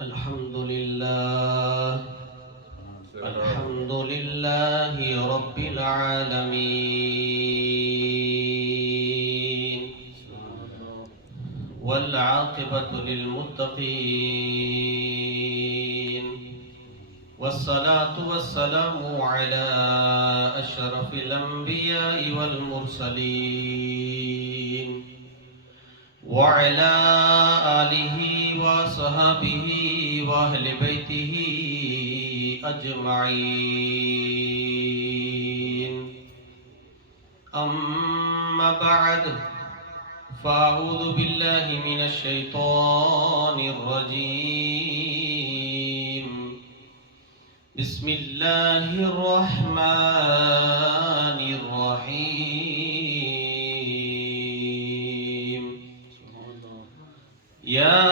الحمد لله رب العالمين والعاقبة للمتقين والصلاة والسلام على أشرف الأنبياء والمرسلين وعلى آله وصحبه وأهل بيته أجمعين أما بعد فأعوذ بالله من الشيطان الرجيم بسم الله الرحمن الرحيم يا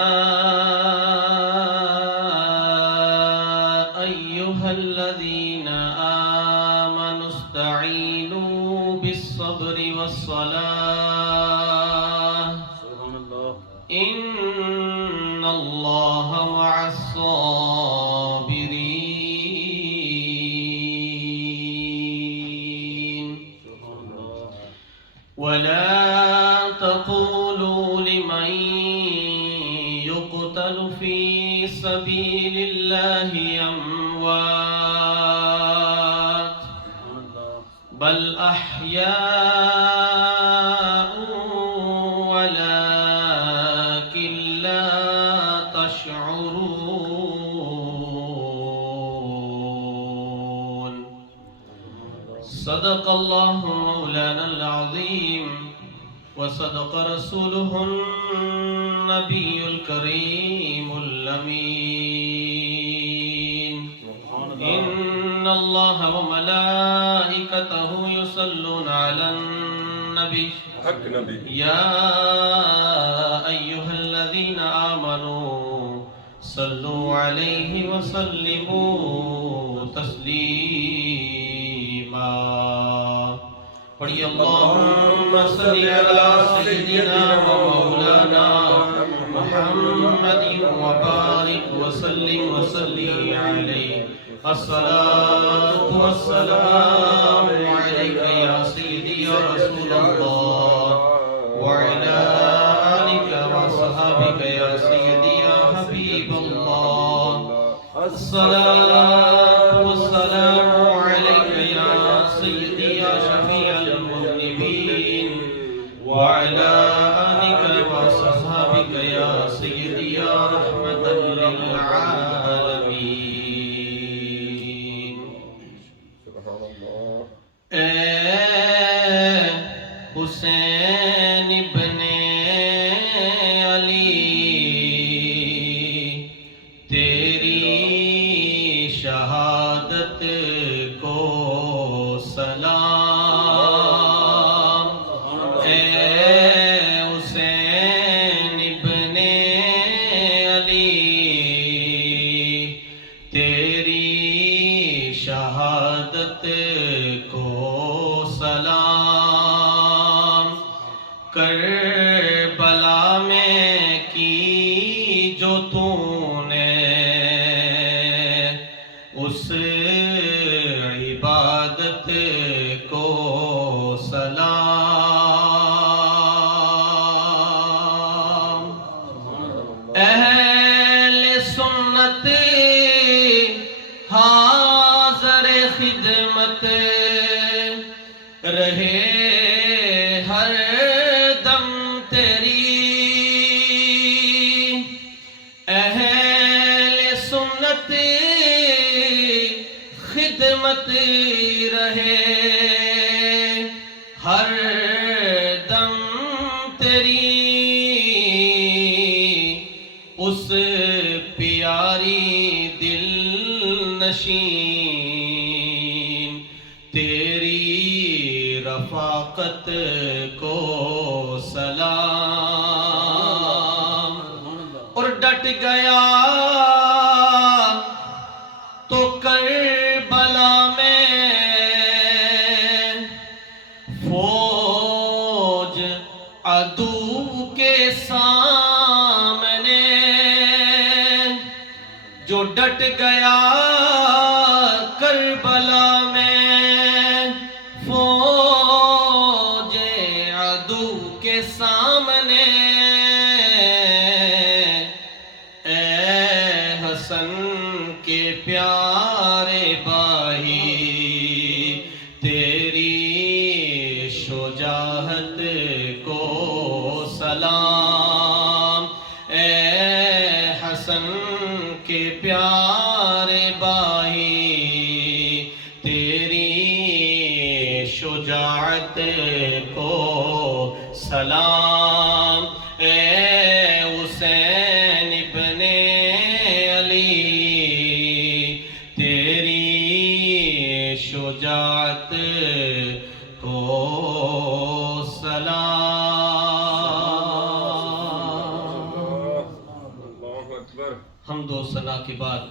أيها الذين آمنوا استعينوا بالصبر والصلاة إن الله مع الصابرين ولا تقولوا لمن يقتل في سبيل الله أموات بل أحياء ولكن لا تشعرون صدق الله مولانا العظيم وصدق رسوله النبي الكريم الأمين إن الله وملائكته يصلون على النبي يا أيها الذين آمنوا صلوا عليه وسلموا تسليما پڑھی اللهم صل على سيدنا ومولانا محمد وبارك وسلم عليه الصلاة والسلام عليك يا سيدي يا رسول الله وعلى آلك وصحابك يا سيدي يا حبيب الله الصلاة والسلام عليك يا سيدي يا شفيع المذنبين وعلى آلك وصحابك يا سيدي يا رحمة للعالمين حسین ابن علی تیری شہادت کو سلام اے حسین ابن علی تیری شہادت کو سلام کربلا میں کی جو تو نے اس عبادت کو سلام اہل سنت حاضر خدمت رہے ہر دم تیری اہل سنت خدمت رہے ہر دم تیری اس پیاری دل نشین تیری رفاقت کو سلام اور ڈٹ گیا تو کربلا میں فوج عدو کے سامنے جو ڈٹ گیا کربلا میں فوج عدو کے سامنے، اے حسن کے پیارے بھائی تیری شجاعت کو سلام، اے حسن کے پیارے بھائی تیری شجاعت کو سلام، اے حسین ابن علی تیری شجاعت کو سلام۔ حمد و ثنا کے بعد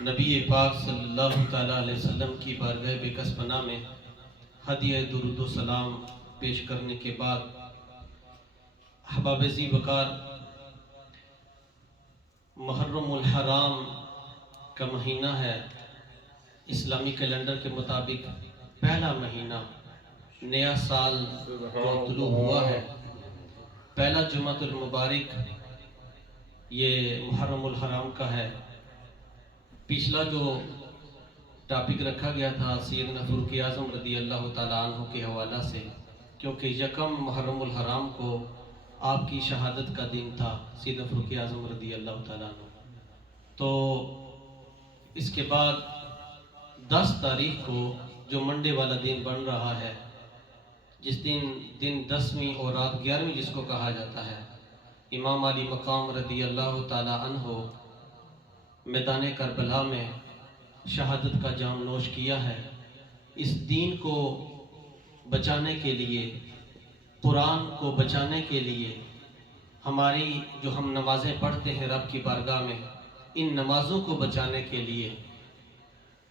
نبی پاک صلی اللہ تعالیٰ علیہ وسلم کی بارگاہ بکس پناہ میں ہدیہ درود و سلام پیش کرنے کے بعد احباب ذی وقار، محرم الحرام کا مہینہ ہے، اسلامی کیلنڈر کے مطابق پہلا مہینہ، نیا سال جو طلوع ہوا ہے، پہلا جمعۃ المبارک یہ محرم الحرام کا ہے۔ پچھلا جو ٹاپک رکھا گیا تھا سیدنا فاروق اعظم رضی اللہ تعالیٰ عنہ کے حوالہ سے، کیونکہ یکم محرم الحرام کو آپ کی شہادت کا دن تھا سیدنا فاروق اعظم رضی اللہ تعالیٰ عنہ۔ تو اس کے بعد 10 تاریخ کو جو منڈے والا دن بن رہا ہے، جس دن 10ویں اور رات 11ویں جس کو کہا جاتا ہے، امام علی مقام رضی اللہ تعالیٰ عنہ میدان کربلا میں شہادت کا جام نوش کیا ہے۔ اس دین کو بچانے کے لیے، قرآن کو بچانے کے لیے، ہماری جو ہم نمازیں پڑھتے ہیں رب کی بارگاہ میں، ان نمازوں کو بچانے کے لیے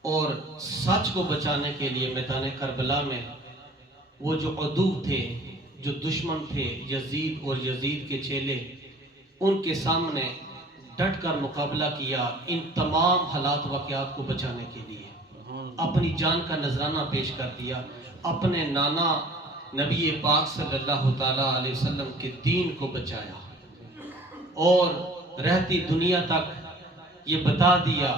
اور سچ کو بچانے کے لیے میدان کربلا میں وہ جو عدو تھے، جو دشمن تھے، یزید اور یزید کے چیلے، ان کے سامنے ڈٹ کر مقابلہ کیا، ان تمام حالات واقعات کو بچانے کے لیے اپنی جان کا نذرانہ پیش کر دیا، اپنے نانا نبی پاک صلی اللہ تعالیٰ علیہ وسلم کے دین کو بچایا، اور رہتی دنیا تک یہ بتا دیا،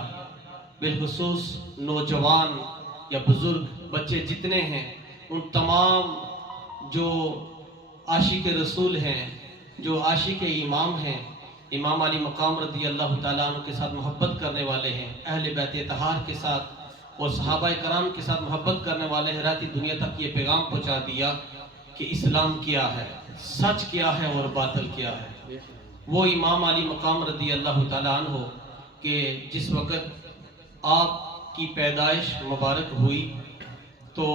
بالخصوص نوجوان یا بزرگ بچے جتنے ہیں، ان تمام جو عاشق رسول ہیں، جو عاشق امام ہیں، امام علی مقام رضی اللہ تعالیٰ عنہ کے ساتھ محبت کرنے والے ہیں، اہل بیت اطہار کے ساتھ اور صحابہ کرام کے ساتھ محبت کرنے والے ہیں، رہتی دنیا تک یہ پیغام پہنچا دیا کہ اسلام کیا ہے، سچ کیا ہے اور باطل کیا ہے۔ وہ امام علی مقام رضی اللہ تعالیٰ عنہ کہ جس وقت آپ کی پیدائش مبارک ہوئی تو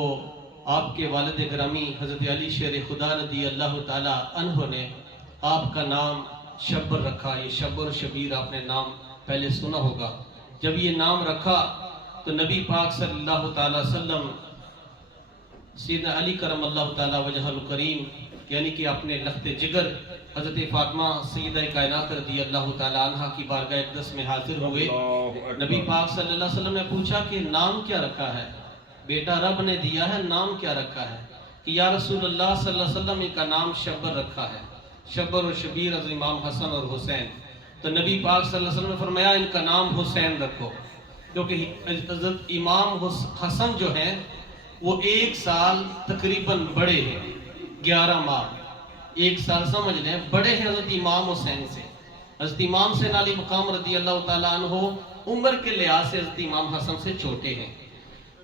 آپ کے والد گرامی حضرت علی شیر خدا رضی اللہ تعالیٰ عنہ نے آپ کا نام شبر رکھا۔ یہ شبر شبیر آپ نے نام پہلے سنا ہوگا۔ جب یہ نام رکھا تو نبی پاک صلی اللہ تعالیٰ وسلم سیدنا علی کرم اللہ تعالیٰ وجہ الکریم، یعنی کہ اپنے لخت جگر حضرت فاطمہ سیدہ کائنات رضی اللہ تعالیٰ عنہ کی بارگاہ اقدس میں حاضر ہوئے۔ نبی پاک صلی اللہ علیہ وسلم نے پوچھا کہ نام کیا رکھا ہے؟ بیٹا رب نے دیا ہے، نام کیا رکھا ہے؟ کہ یا رسول اللہ صلی اللہ علیہ وسلم ان کا نام شبر رکھا ہے، شبر و شبیر از امام حسن اور حسین۔ تو نبی پاک صلی اللہ علیہ وسلم نے فرمایا ان کا نام حسین رکھو، کیونکہ حضرت امام حسن جو ہیں وہ 1 سال تقریباً بڑے ہیں، 11 ماہ، 1 سال سمجھ لیں، بڑے ہیں حضرت امام حسین سے۔ حضرت امام حسین علی مقام رضی اللہ تعالیٰ عنہ عمر کے لحاظ سے حضرت امام حسن سے چھوٹے ہیں۔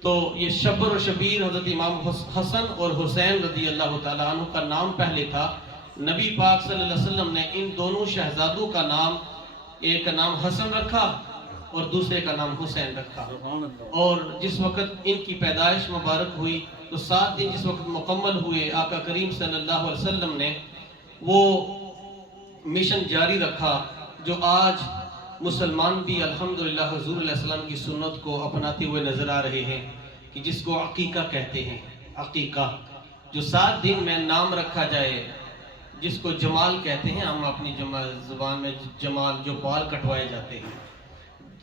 تو یہ شبر و شبیر حضرت امام حسن اور حسین رضی اللہ تعالیٰ عنہ کا نام پہلے تھا۔ نبی پاک صلی اللہ علیہ وسلم نے ان دونوں شہزادوں کا نام، ایک کا نام حسن رکھا اور دوسرے کا نام حسین رکھا۔ اور جس وقت ان کی پیدائش مبارک ہوئی تو 7 دن جس وقت مکمل ہوئے، آقا کریم صلی اللہ علیہ وسلم نے وہ مشن جاری رکھا جو آج مسلمان بھی الحمدللہ حضور علیہ السلام کی سنت کو اپناتے ہوئے نظر آ رہے ہیں، کہ جس کو عقیقہ کہتے ہیں۔ عقیقہ جو 7 دن میں نام رکھا جائے، جس کو جمال کہتے ہیں، ہم اپنی زبان میں جمال، جو بال کٹوائے جاتے ہیں،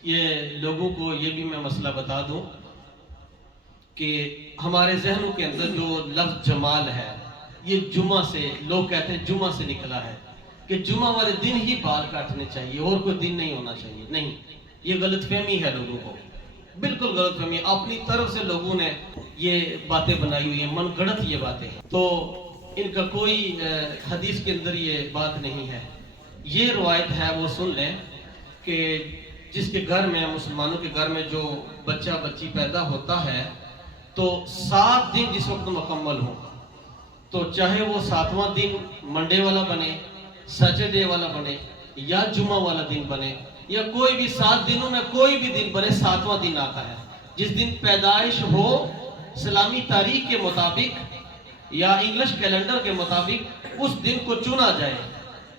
یہ لوگوں کو یہ بھی میں مسئلہ بتا دوں کہ ہمارے ذہنوں کے اندر جو لفظ جمال ہے، یہ جمعہ سے، لوگ کہتے ہیں جمعہ سے نکلا ہے کہ جمعہ والے دن ہی بال کاٹنے چاہیے اور کوئی دن نہیں ہونا چاہیے. نہیں، یہ غلط فہمی ہے لوگوں کو، بالکل غلط فہمی. اپنی طرف سے لوگوں نے یہ باتیں بنائی ہوئی ہیں، من گڑت یہ باتیں ہیں. تو ان کا کوئی حدیث کے اندر یہ بات نہیں ہے. یہ روایت ہے، وہ سن لیں کہ جس کے گھر میں، مسلمانوں کے گھر میں جو بچہ بچی پیدا ہوتا ہے تو 7 دن جس وقت مکمل ہوں، تو چاہے وہ 7واں دن منڈے والا بنے، سیٹرڈے والا بنے، یا جمعہ والا دن بنے، یا کوئی بھی 7 دنوں میں کوئی بھی دن بنے، 7واں دن آتا ہے. جس دن پیدائش ہو اسلامی تاریخ کے مطابق یا انگلش کیلنڈر کے مطابق اس دن کو چنا جائے.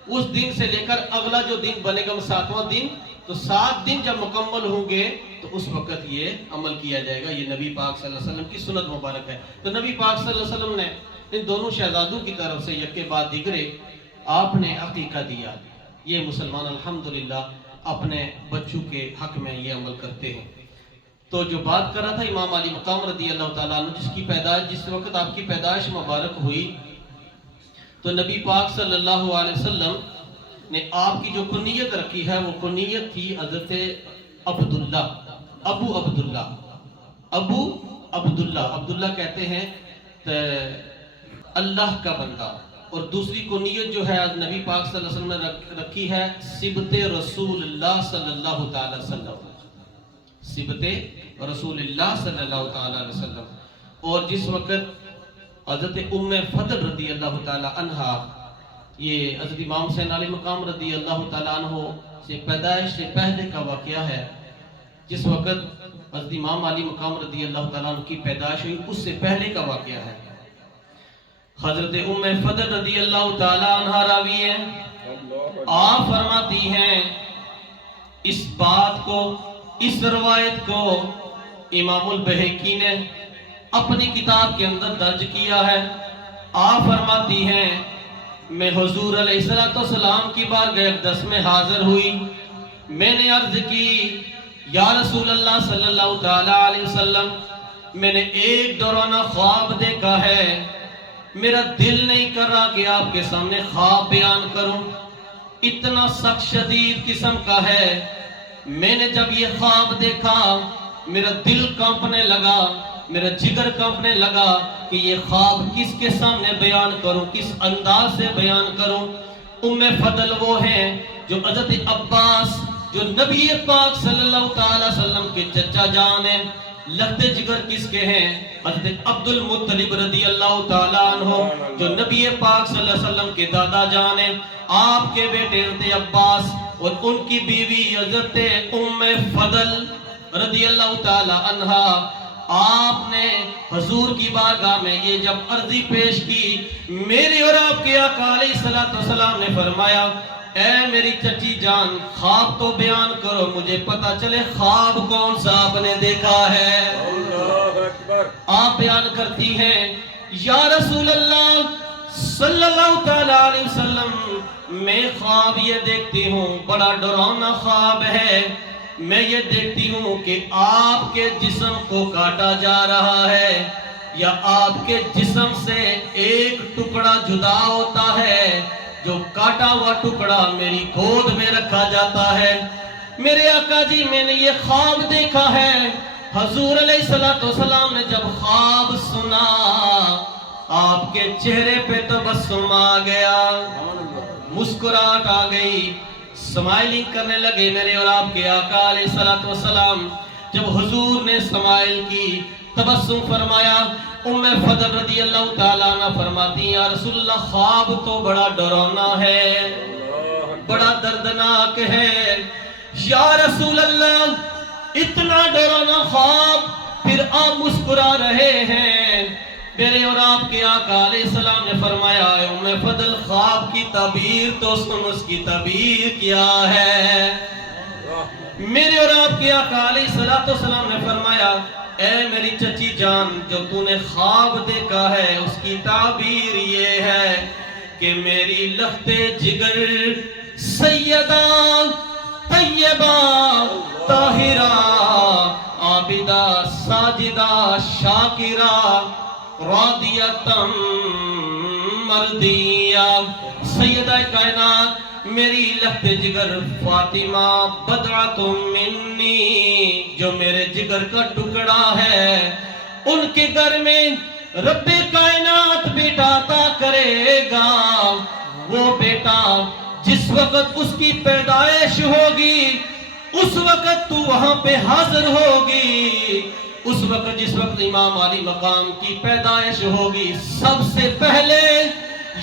اس دن سے لے کر اگلا جو دن بنے گا 7واں دن، تو 7 دن جب مکمل ہوں گے تو اس وقت یہ عمل کیا جائے گا. یہ نبی پاک صلی اللہ علیہ وسلم کی سنت مبارک ہے. تو نبی پاک صلی اللہ علیہ وسلم نے ان دونوں شہزادوں کی طرف سے یک کے بعد دیگرے آپ نے عقیقہ دیا. یہ مسلمان الحمدللہ اپنے بچوں کے حق میں یہ عمل کرتے ہیں. تو جو بات کر رہا تھا امام علی مقام رضی اللہ تعالیٰ عنہ، جس کی پیدائش، جس وقت آپ کی پیدائش مبارک ہوئی، تو نبی پاک صلی اللہ علیہ وسلم نے آپ کی جو کنیت رکھی ہے، وہ کنیت تھی حضرت عبداللہ، ابو عبداللہ. ابو عبداللہ، عبداللہ کہتے ہیں اللہ کا بندہ. اور دوسری کنیت جو ہے نبی پاک صلی اللہ علیہ وسلم نے رکھی ہے صبت رسول اللہ صلی اللہ تعالی وسلم، صبت رسول اللہ صلی اللہ تعالی علیہ وسلم. اور جس وقت حضرت ام فضل رضی اللہ تعالی عنہا، یہ حضرت امام حسین علیہ مقام رضی اللہ تعالی عنہ سے پیدائش سے پہلے کا واقعہ ہے. جس وقت حضرت امام علی مقام رضی اللہ تعالیٰ عنہ کی پیدائش ہوئی، اس سے پہلے کا واقعہ ہے. حضرت ام فضل رضی اللہ تعالیٰ عنہ راوی ہیں، آپ فرماتی ہیں، اس بات کو، اس روایت کو امام البہقی نے اپنی کتاب کے اندر درج کیا ہے. آپ فرماتی ہیں، میں حضور علیہ السلام کی بارگاہ اقدس میں حاضر ہوئی. میں نے عرض کی، یا رسول اللہ صلی اللہ تعالی علیہ وسلم، میں نے ایک دورانہ خواب دیکھا ہے، میرا دل نہیں کر رہا کہ آپ کے سامنے خواب بیان کروں، اتنا سخت شدید قسم کا ہے. میں نے جب یہ خواب دیکھا، میرا دل کانپنے لگا، میرا جگر کانپنے لگا کہ یہ خواب کس کے سامنے بیان کروں، کس انداز سے بیان کروں. ام فضل وہ ہیں جو حضرت عباس، جو نبی پاک صلی اللہ تعالی وسلم کے چچا جان ہیں. لگتے جگر کس کے ہیں؟ حضرت عبد المطلب رضی اللہ تعالیٰ عنہ، جو نبی پاک صلی اللہ علیہ وسلم کے دادا جان ہیں. آپ کے بیٹے حضرت عباس اور ان کی بیوی حضرت ام فضل رضی اللہ تعالیٰ عنہ. آپ نے حضور کی بارگاہ میں یہ جب عرضی پیش کی، میرے اور آپ کے آقا علیہ السلام نے فرمایا، اے میری چچی جان، خواب تو بیان کرو، مجھے پتا چلے خواب کون سا آپ نے دیکھا ہے. اللہ اکبر. آپ بیان کرتی ہیں، یا رسول اللہ صلی اللہ تعالی علیہ وسلم، میں خواب یہ دیکھتی ہوں، بڑا ڈراؤنا خواب ہے. میں یہ دیکھتی ہوں کہ آپ کے جسم کو کاٹا جا رہا ہے، یا آپ کے جسم سے ایک ٹکڑا جدا ہوتا ہے، جو کاٹا ہوا ٹکڑا میری گود میں رکھا جاتا ہے. میرے آقا جی، میں نے یہ خواب دیکھا ہے. حضور علیہ السلام نے جب خواب سنا، آپ کے چہرے پہ تبسم آ گیا، مسکراہٹ آ گئی، سمائلنگ کرنے لگے میرے اور آپ کے آقا علیہ السلام. جب حضور نے سمائل کی، تبسم فرمایا، ام فضل رضی اللہ تعالیٰ عنہ فرماتی ہیں، یا رسول اللہ، خواب تو بڑا ڈراؤنا ہے، بڑا دردناک ہے. یا رسول اللہ، اتنا ڈراؤنا خواب، پھر آپ مسکرا رہے ہیں. میرے اور آپ کے آقا علیہ السلام نے فرمایا، ام فضل، خواب کی تعبیر تو سن، اس کی تعبیر کیا ہے. میرے اور آپ کے آقا علیہ السلام نے فرمایا، اے میری چچی جان، جو تو نے خواب دیکھا ہے اس کی تعبیر یہ ہے کہ میری لخت جگر سیدہ طیبہ طاہرہ عابدہ ساجدہ شاکرہ راضیۃ مردیہ، سیدہ کائنات میری لخت جگر فاطمہ بضعۃ منی، جو میرے جگر کا ٹکڑا ہے، ان کے گھر میں رب کائنات بیٹا عطا کرے گا۔ وہ بیٹا جس وقت اس کی پیدائش ہوگی اس وقت تو وہاں پہ حاضر ہوگی، اس وقت جس وقت امام علی مقام کی پیدائش ہوگی، سب سے پہلے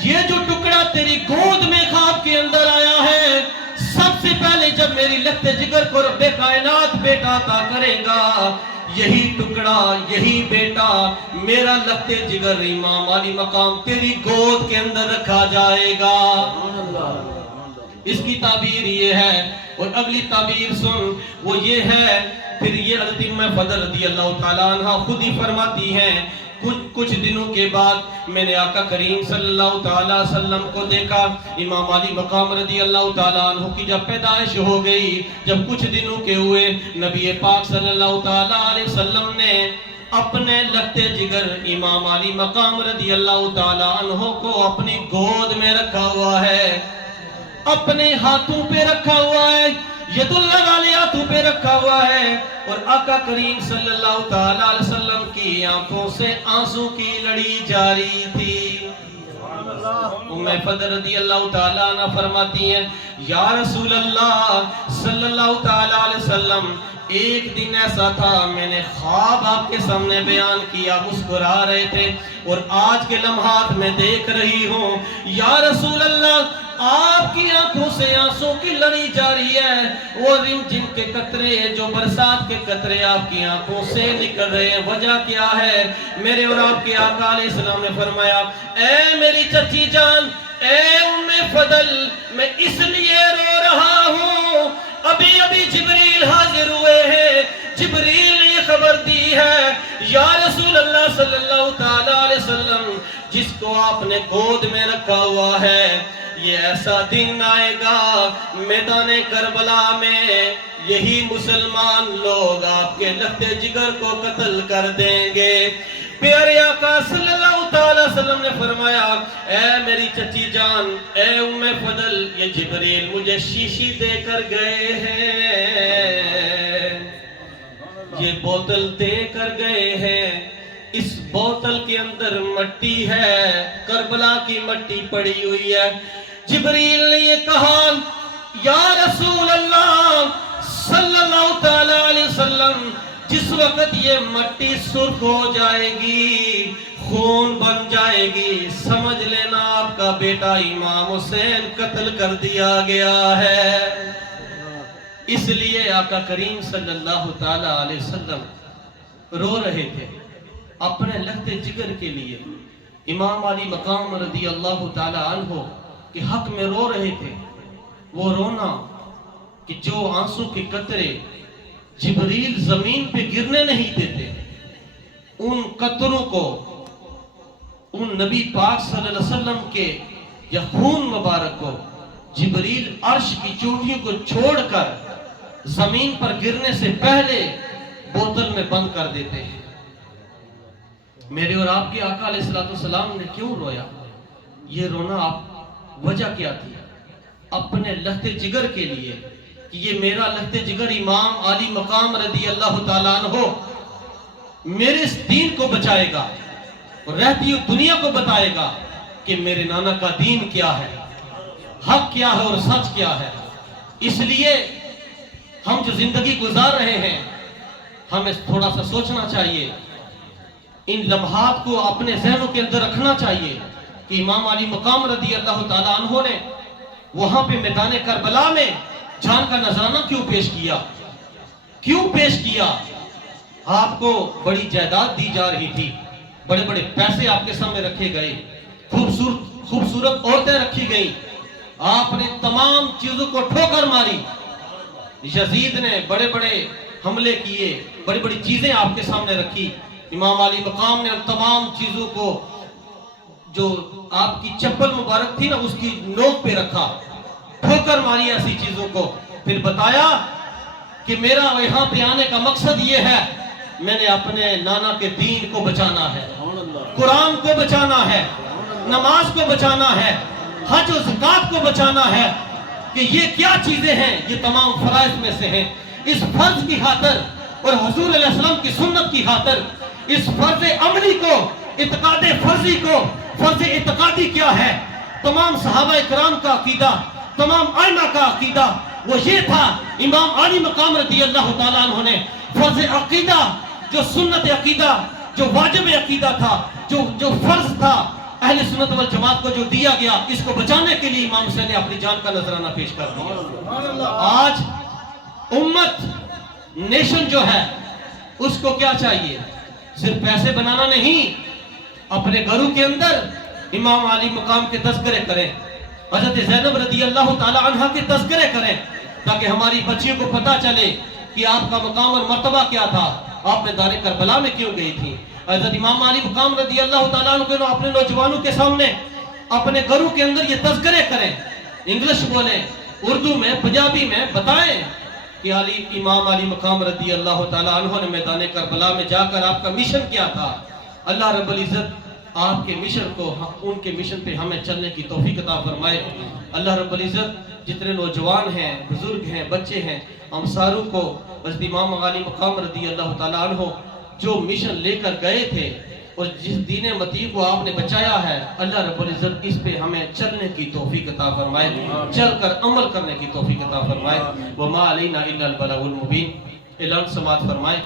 یہ جو ٹکڑا تیری گود میں خواب کے اندر آیا ہے، سب سے پہلے جب میری لخت جگر کو رب کائنات بیٹا عطا کرے گا، یہی ٹکڑا یہی بیٹا میرا لخت جگر امام علی مقام تیری گود کے اندر رکھا جائے گا۔ اس کی تعبیر یہ ہے، اور اگلی تعبیر سن، وہ یہ ہے، پھر یہ حضرت ام فضل رضی اللہ تعالیٰ عنہ خود ہی فرماتی ہیں، کچھ دنوں کے بعد میں نے آقا کریم صلی اللہ تعالیٰ وسلم کو دیکھا، امام علی مقام رضی اللہ تعالیٰ عنہ کی جب پیدائش ہو گئی، جب کچھ دنوں کے ہوئے، نبی پاک صلی اللہ تعالیٰ علیہ وسلم نے اپنے لخت جگر امام علی مقام رضی اللہ تعالیٰ عنہ کو اپنی گود میں رکھا ہوا ہے، اپنے ہاتھوں پہ رکھا ہوا ہے، ید اللہ والے ہاتھوں پہ رکھا ہوا ہے، اور آقا کریم صلی اللہ تعالیٰ علیہ وسلم کی آنکھوں سے آنسو کی لڑی جاری تھی۔ ام فضل رضی اللہ تعالیٰ عنہ فرماتی ہیں، یا رسول اللہ صلی اللہ تعالیٰ علیہ وسلم، ایک دن ایسا تھا میں نے خواب آپ کے سامنے بیان کیا، مسکرا رہے تھے، اور آج کے لمحات میں دیکھ رہی ہوں، یا رسول اللہ آپ کی آنکھوں سے آنسوں کی لڑی جاری ہے، وہ رم جم کے قطرے جو برسات کے قطرے آپ کی آنکھوں سے نکل رہے ہیں، وجہ کیا ہے؟ میرے اور آپ کے آقا علیہ السلام نے فرمایا، اے میری چچی جان، اے ام فضل، میں اس لیے رو رہا ہوں، ابھی ابھی جبریل حاضر ہوئے ہیں، جبریل نے یہ خبر دی ہے، یا رسول اللہ صلی اللہ تعالیٰ علیہ وسلم، جس کو آپ نے گود میں رکھا ہوا ہے، یہ ایسا دن آئے گا میدان کربلا میں یہی مسلمان لوگ آپ کے لخت جگر کو قتل کر دیں گے۔ پیارے آقا صلی اللہ تعالیٰ وسلم نے فرمایا، اے میری چچی جان، اے ام فضل، یہ جبریل مجھے شیشی دے کر گئے ہیں، یہ بوتل دے کر گئے ہیں، اس بوتل کے اندر مٹی ہے، کربلا کی مٹی پڑی ہوئی ہے۔ جبریل نے یہ کہا، یا رسول اللہ صلی اللہ تعالیٰ علیہ وسلم، جس وقت یہ مٹی سرخ ہو جائے گی، خون بن جائے گی، سمجھ لینا آپ کا بیٹا امام حسین قتل کر دیا گیا ہے۔ اس لیے آقا کریم صلی اللہ تعالیٰ علیہ وسلم رو رہے تھے اپنے لخت جگر کے لیے، امام علی مقام رضی اللہ تعالیٰ عنہ کے حق میں رو رہے تھے۔ وہ رونا کہ جو آنسو کے قطرے جبریل زمین پہ گرنے نہیں دیتے، ان قطروں کو، ان نبی پاک صلی اللہ علیہ وسلم کے یا خون مبارک کو جبریل عرش کی چوٹیوں کو چھوڑ کر زمین پر گرنے سے پہلے بوتل میں بند کر دیتے ہیں۔ میرے اور آپ کے آقا علیہ السلام نے کیوں رویا؟ یہ رونا آپ وجہ کیا تھی؟ اپنے لخت جگر کے لیے، کہ یہ میرا لخت جگر امام علی مقام رضی اللہ تعالیٰ عنہ میرے اس دین کو بچائے گا، اور رہتی ہوئی دنیا کو بتائے گا کہ میرے نانا کا دین کیا ہے، حق کیا ہے اور سچ کیا ہے۔ اس لیے ہم جو زندگی گزار رہے ہیں، ہمیں تھوڑا سا سوچنا چاہیے، ان لمحات کو اپنے ذہنوں کے اندر رکھنا چاہیے کہ امام علی مقام رضی اللہ تعالیٰ عنہ نے وہاں پہ میدان کربلا میں جان کا نذرانہ کیوں پیش کیا؟ کیوں پیش کیا؟ آپ کو بڑی جائیداد دی جا رہی تھی، بڑے بڑے پیسے آپ کے سامنے رکھے گئے، خوبصورت عورتیں رکھی گئی، آپ نے تمام چیزوں کو ٹھوکر ماری، یزید نے بڑے بڑے حملے کیے، بڑی بڑی چیزیں آپ کے سامنے رکھی، امام علی مقام نے تمام چیزوں کو جو آپ کی چپل مبارک تھی نا اس کی نوک پہ رکھا، ٹھوکر ماری ایسی چیزوں کو، پھر بتایا کہ میرا یہاں پہ آنے کا مقصد یہ ہے، میں نے اپنے نانا کے دین کو بچانا ہے، قرآن کو بچانا ہے، نماز کو بچانا ہے، حج و زکات کو بچانا ہے، کہ یہ کیا چیزیں ہیں، یہ تمام فرائض میں سے ہیں۔ اس فرض کی خاطر اور حضور علیہ السلام کی سنت کی خاطر اس فرض عملی کو، اعتقاد فرضی کو، فرض اعتقادی کیا ہے، تمام صحابہ اکرام کا عقیدہ، تمام ائمہ کا عقیدہ وہ یہ تھا۔ امام عالی مقام رضی اللہ تعالیٰ عنہ نے فرض عقیدہ، جو سنت عقیدہ، جو واجب عقیدہ تھا، جو فرض تھا اہل سنت والجماعت کو جو دیا گیا، اس کو بچانے کے لیے امام حسین نے اپنی جان کا نذرانہ پیش کر دیا۔ آج امت، نیشن جو ہے اس کو کیا چاہیے؟ صرف پیسے بنانا نہیں، اپنے گھروں کے اندر امام علی مقام کے تذکرے کریں، حضرت زینب رضی اللہ تعالی عنہ کے تذکرے کریں، تاکہ ہماری بچیوں کو پتہ چلے کہ آپ کا مقام اور مرتبہ کیا تھا، آپ نے دار کربلا میں کیوں گئی تھی۔ حضرت امام علی مقام رضی اللہ تعالیٰ عنہ کے اپنے نوجوانوں کے سامنے اپنے گھروں کے اندر یہ تذکرے کریں، انگلش بولیں، اردو میں، پنجابی میں بتائیں کہ امام علی مقام رضی اللہ تعالیٰ عنہ نے میدان کربلا میں جا کر آپ کا مشن کیا تھا۔ اللہ رب العزت آپ کے مشن کو، ان کے مشن پہ ہمیں چلنے کی توفیق عطا فرمائے۔ اللہ رب العزت جتنے نوجوان ہیں، بزرگ ہیں، بچے ہیں، ہم ساروں کو حضرت امام علی مقام رضی اللہ تعالیٰ عنہ جو مشن لے کر گئے تھے اور جس دین مطیع کو آپ نے بچایا ہے، اللہ رب العزت اس پہ ہمیں چلنے کی توفیق عطا فرمائے، چل کر عمل کرنے کی توفیق عطا فرمائے۔ وما علینا الا البلاغ المبین۔ اعلان سماعت فرمائے۔